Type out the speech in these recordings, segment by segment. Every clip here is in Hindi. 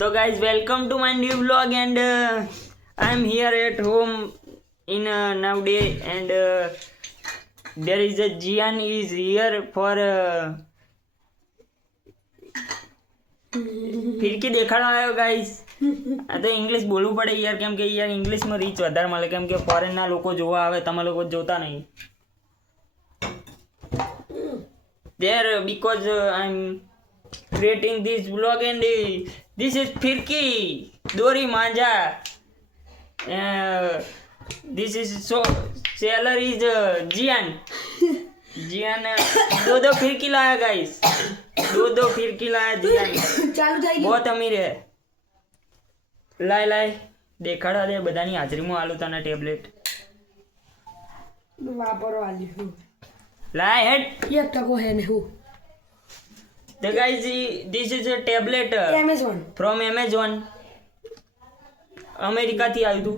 So guys, welcome to my new vlog, and I am here at home in nowadays, and there is a Jian is here for ફિરકી દેખાડવા આવ્યો ગાઈસ. આ તો ઇંગ્લિશ બોલવું પડે યાર, કેમ કે યાર ઇંગ્લિશમાં રીચ વધારે મળે, કેમ કે ફોરેનના લોકો જોવા આવે, તમે લોકો જોતા નહીં. There because I'm creating this vlog, and this is Firki Dori Manja. This is so seller is Jian. Jian दो फिरकी लाया गाइस, दो फिरकी लाया जियान. ચાલુ થઈ ગયું. बहुत अमीर है. લાય દેખાડવા દે બધાની હાજરીમાં આલુ તને ટેબ્લેટ. વાપરો આલ્યું. લાય હેડ. 1% હે ને હું. The guys, this is a tablet Amazon. from Amazon. અમેરિકાથી આવ્યું હતું.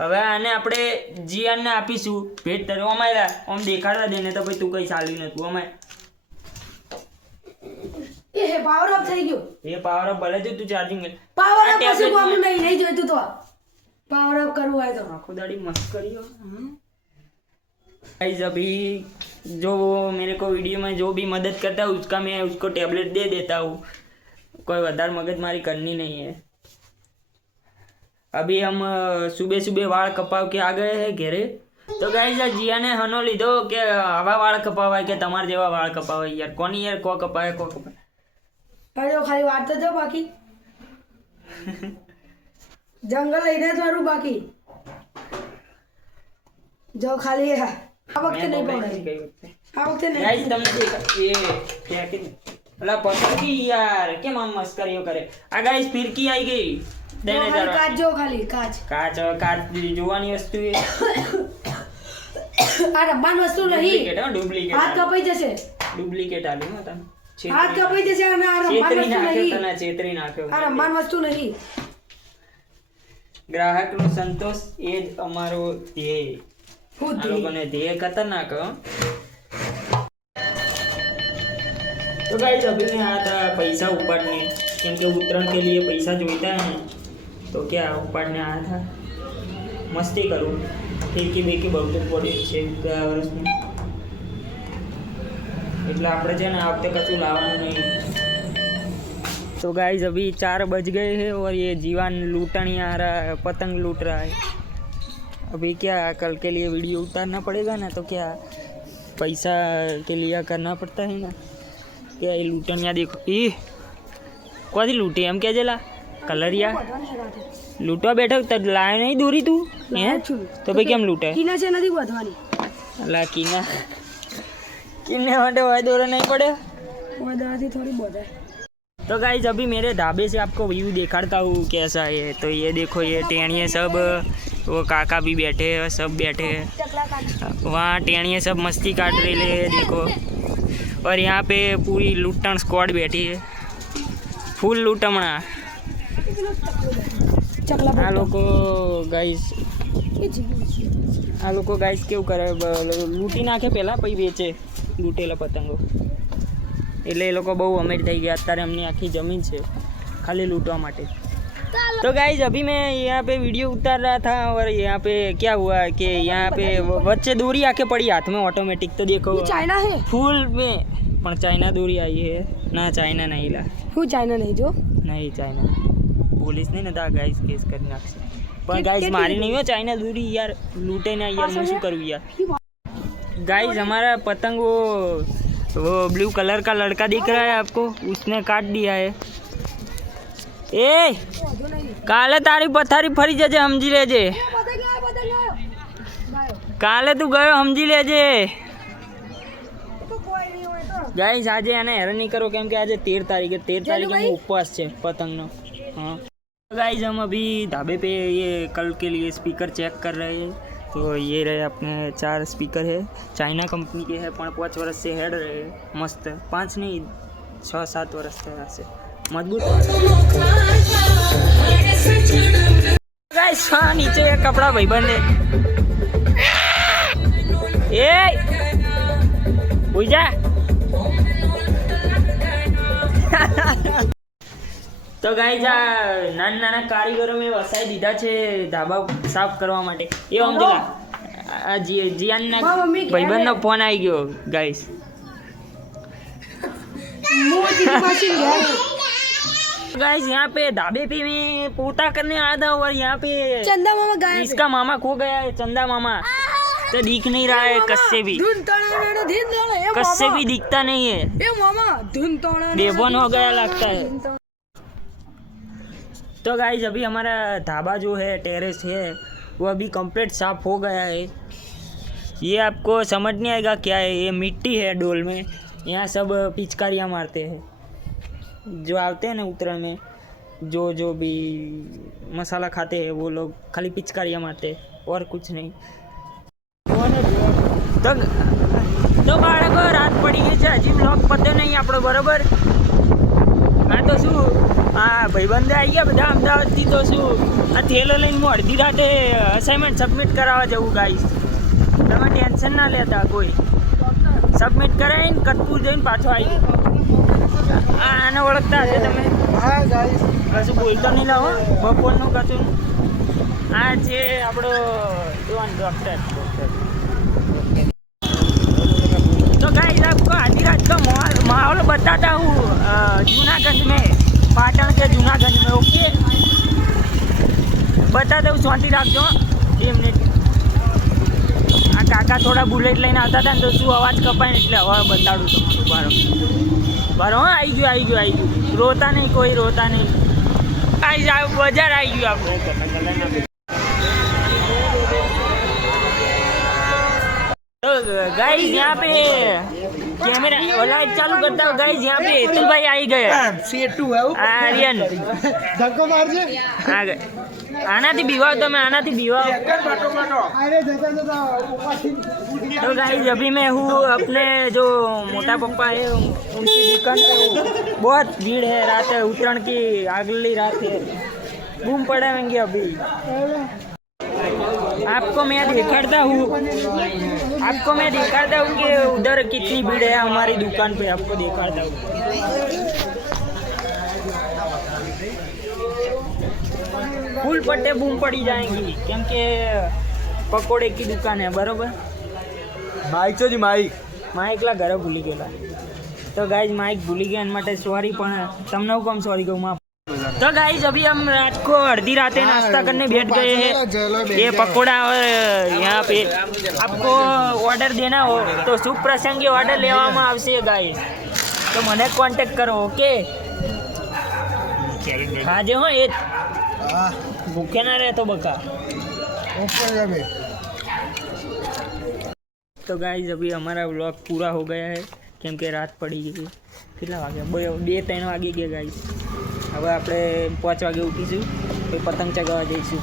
હવે આને આપણે જીયાનને આપીશું ભેટ તરીકે. અમારા આમ દેખાડવા દે ને તો ભાઈ તું કઈ ચાલ્યું નતું. અમારે એ હે પાવર અપ થઈ ગયો. એ પાવર અપ ભલે તું ચાર્જિંગ પાવર અપ પછી કોમ નહીં જોઈતું તો પાવર અપ કરવું હોય તો आंखों दाढ़ी मस्त करियो. गाइस अभी जो मेरे को वीडियो में जो भी मदद करता है उसका मैं उसको टेबलेट दे देता हूँ. कोई वधार मगजमारी करनी नहीं है. अभी हम सुबह सुबह वाल कपाव के आ गए हैं घेरे. तो गाइस जिया ने हनो लीधो के आवा वाल कपावाय के तमार जेवा वाल कपावाय. यार कोनी यार को कपाय को कपाय. અરે ખાલી વાત તો જો બાકી જંગલ લઈને થોડું બાકી જો ખાલી આ વખતે નહીં પકડાય. આ વખતે નહીં. गाइस તમને એ क्या કે અલા પકડી यार કેમ આમ મસ્કરીઓ કરે. આ ગાइस ફિરકી આવી ગઈ. દેને ખાલી જરા કાચ જો ખાલી કાચ કાચ જોવાની વસ્તુ એ આ રમવાની વસ્તુ નહીં. ડુપ્લિકેટ હાથ કપાઈ જશે. ડુપ્લિકેટ આલી હો તને. હાથ કપાઈ જશે અને આ રમવાની વસ્તુ નહીં. છેતરી નાખ્યો. આ રમવાની વસ્તુ નહીં. ગ્રાહકનો સંતોષ એ જ અમારો ધ્યેય. આ લોકોને ધ્યેય खतरनाक हो. तो गाइस अभी मैं आया था पैसा उपाड़ने, क्योंकि उत्तरायण के लिए पैसा जोईता है, तो क्या उपाड़ने आया था. मस्ती करूँ. ફિરકી બેકી બહુ પડી છે ગયા વર્ષની, એટલે આપણે છે ને આ વખતે કશું લાવવાનું નહીં. तो गाइस अभी 4 बज गए हैं और ये जीवान लूटने आ रहा है, पतंग लूट रहा है. अभी क्या कल के लिए वीडियो उतारना पड़ेगा ना, तो क्या पैसा के लिए करना पड़ता है ना. क्या ये लूटनिया देखो ये कौन लूटे हम क्या जला कलरिया लूटवा बैठो तो लाए नहीं दूरी तू हैं तो भाई केम लूटे કિના છે નથી વધવાની. ला कीना किन्ने वाटे वाय दौरा नहीं पड़े. વધવાથી થોડી બોધે. तो गाइस अभी मेरे ढाबे से आपको व्यू दिखाता हूँ कैसा है. तो ये देखो ये टेणिए सब, वो काका भी बैठे हैं, सब बैठे हैं वहाँ. टेणिए सब मस्ती काट रहे हैं देखो. और यहाँ पे पूरी लूटन स्क्वाड बैठी है, फुल लूटमणा. આ લોકો ગાઈસ કેવું કરે, લૂંટી નાખે પહેલાં પછી વેચે લૂંટેલા પતંગો. એટલે એ લોકો બહુ અમીર થઈ ગયા. અત્યારે એમની આખી જમીન છે ખાલી લૂંટવા માટે. तो गाइस अभी मैं यहाँ पे वीडियो उतार रहा था और यहाँ पे क्या हुआ कि यहाँ पे बच्चे दूरी आके पड़ी हाथ में ऑटोमेटिक. तो देखो ચાઇના હે फुल में પણ ચાઇના दूरी आई है ना. चाइना नहीं ला હું ચાઇના નહીં જો नहीं चाइना पुलिस नहीं ना गाइस केस કરી નાખશે. પણ गाइस मारी नहीं हो चाइना दूरी यार, लूटे ना यार. मैं શું करूँ यार. गाइस हमारा पतंग वो ब्लू कलर का लड़का दिख रहा है आपको, उसने काट दिया है. ए काले तारी पथारी फरी जजे समझी लेजे. કાલે તું ગયો સમજી લેજે. गाइस આજે આને હેરાન नहीं करो, કેમ કે આજે 13 तारीख है. 13 तारीख में उपवास છે પતંગનો. हाँ गाइस हम अभी ढाबे पे ये कल के लिए स्पीकर चेक कर रहे हैं. तो ये रहे अपने 4 स्पीकर है, चाइना कंपनी के हैं, 5 वर्ष से हेड रहे. मस्त 5 नहीं 6-7 वर्ष से ऐसे मजबूत. गाइस हाँ नीचे एक कपड़ा भाई बंद है. ए जा તો ગાઈઝ આ નાના નાના કારીગરો મેં વસાઈ દીધા છે ધાબા સાફ કરવા માટે. એ સમજેલા આ જીયાનના મારા મમ્મી ઘેર ભાઈબંધનો ફોન આવી ગયો ગાઈઝ. गाइस यहाँ पे ढाबे पे मैं पोता करने आया था और यहाँ पे चंदा मामा गायब है। इसका मामा खो गया है. चंदा मामा तो दिख नहीं रहा है कस्से भी, धुन तोड़ा धीन तोड़ा ए कस्से मामा भी दिखता नहीं है. ए मामा धुन तोड़ा बेबन हो गया लगता है. तो गाइस अभी हमारा ढाबा जो है टेरेस है वो अभी कंप्लीट साफ हो गया है. ये आपको समझ नहीं आएगा क्या है. ये मिट्टी है डोल में, यहाँ सब पिचकारियाँ मारते हैं. जो आते हैं ना उत्तरायण में जो भी मसाला खाते हैं वो लोग खाली पिचकारियाँ मारते हैं और कुछ नहीं. તો બાળકો રાત પડી ગઈ છે, હજી બ્લોગ પત્યો નહીં આપણો બરોબર. હા તો શું આ ભાઈબંધે આવી ગયા બધા અમદાવાદથી. તો શું આ થેલો લઈને હું અડધી રાતે અસાઇનમેન્ટ સબમિટ કરાવવા જવું ગાઈશ. તમે ટેન્શન ના લેતા કોઈ. સબમિટ કરાવીને કતપુર જઈને પાછો આવી ગયો. આને ઓળખતા હશે તમે? હા ગાઈસ, કશું બોલતો નહીં લાવો બપોરનું કશું. આ છે આપણો જોવાન ડૉક્ટર. तो गाइस आपको आधी रात का माहौल बताता हूँ जूनागंज में, पाटन के जूनागंज में. ओके बताता हूँ, शांति રાખજો 2 મિનિટ. આ કાકા થોડા બુલેટ લઈને આવતા હતા ને તો શું અવાજ કપાય ને એટલે હવે બતાડું તમારું. બારો હા આવી ગયું. રોતા નહીં કોઈ, રોતા નહીં. બજાર આવી ગયું આપણે. तो गाइस यहाँ पे कैमरा लाइट चालू करता हूँ. गाइस यहाँ पे हेतुल भाई आई गए. સેટુ આવું आर्यन ધક્કો મારજે. आ गए. આનાથી બીવાવ તમે, આનાથી બીવાવ. અરે જતા જતા ઉપાથી तो गाइस अभी मैं हूँ अपने जो मोटा पप्पा है उनकी दुकान पे हूँ. बहुत भीड़ है. रात है, उत्तरायण की अगली रात है. बूम पड़ेंगे अभी. आपको मैं दिखाता हूँ कि उधर कितनी भीड़ है हमारी दुकान पे. आपको दिखाता हूँ. फुल पट्टे बूम पड़ी जाएंगी क्योंकि पकोड़े की दुकान है बरोबर. માઈક છો જી માઈક. એકલા ઘરે ભૂલી ગયેલા. તો ગાઈઝ માઇક ભૂલી ગયા એના માટે સોરી, પણ તમને હું કમ સોરી કહું માફ. तो गाइस अभी हम रात को आधी रात नाश्ता करने बैठ गए हैं. ये पकोड़ा और यहाँ पे आपको ऑर्डर देना हो तो शुभ प्रसंगे ऑर्डर लेवामां आवशे गाइस. तो મને કોન્ટેક્ટ કરો. ઓકે ખાજે હો. એ હા ભૂखे ના રહે તો બકા. ઉપર જમે. तो गाइस अभी हमारा व्लॉग पूरा हो गया है કેમ કે રાત પડી ગઈ. કેટલા વાગ્યા? 2-3 વાગી ગયા ગાઈસ. હવે આપણે 5 વાગે ઉઠીશું, પછી પતંગ ચગાવવા જઈશું.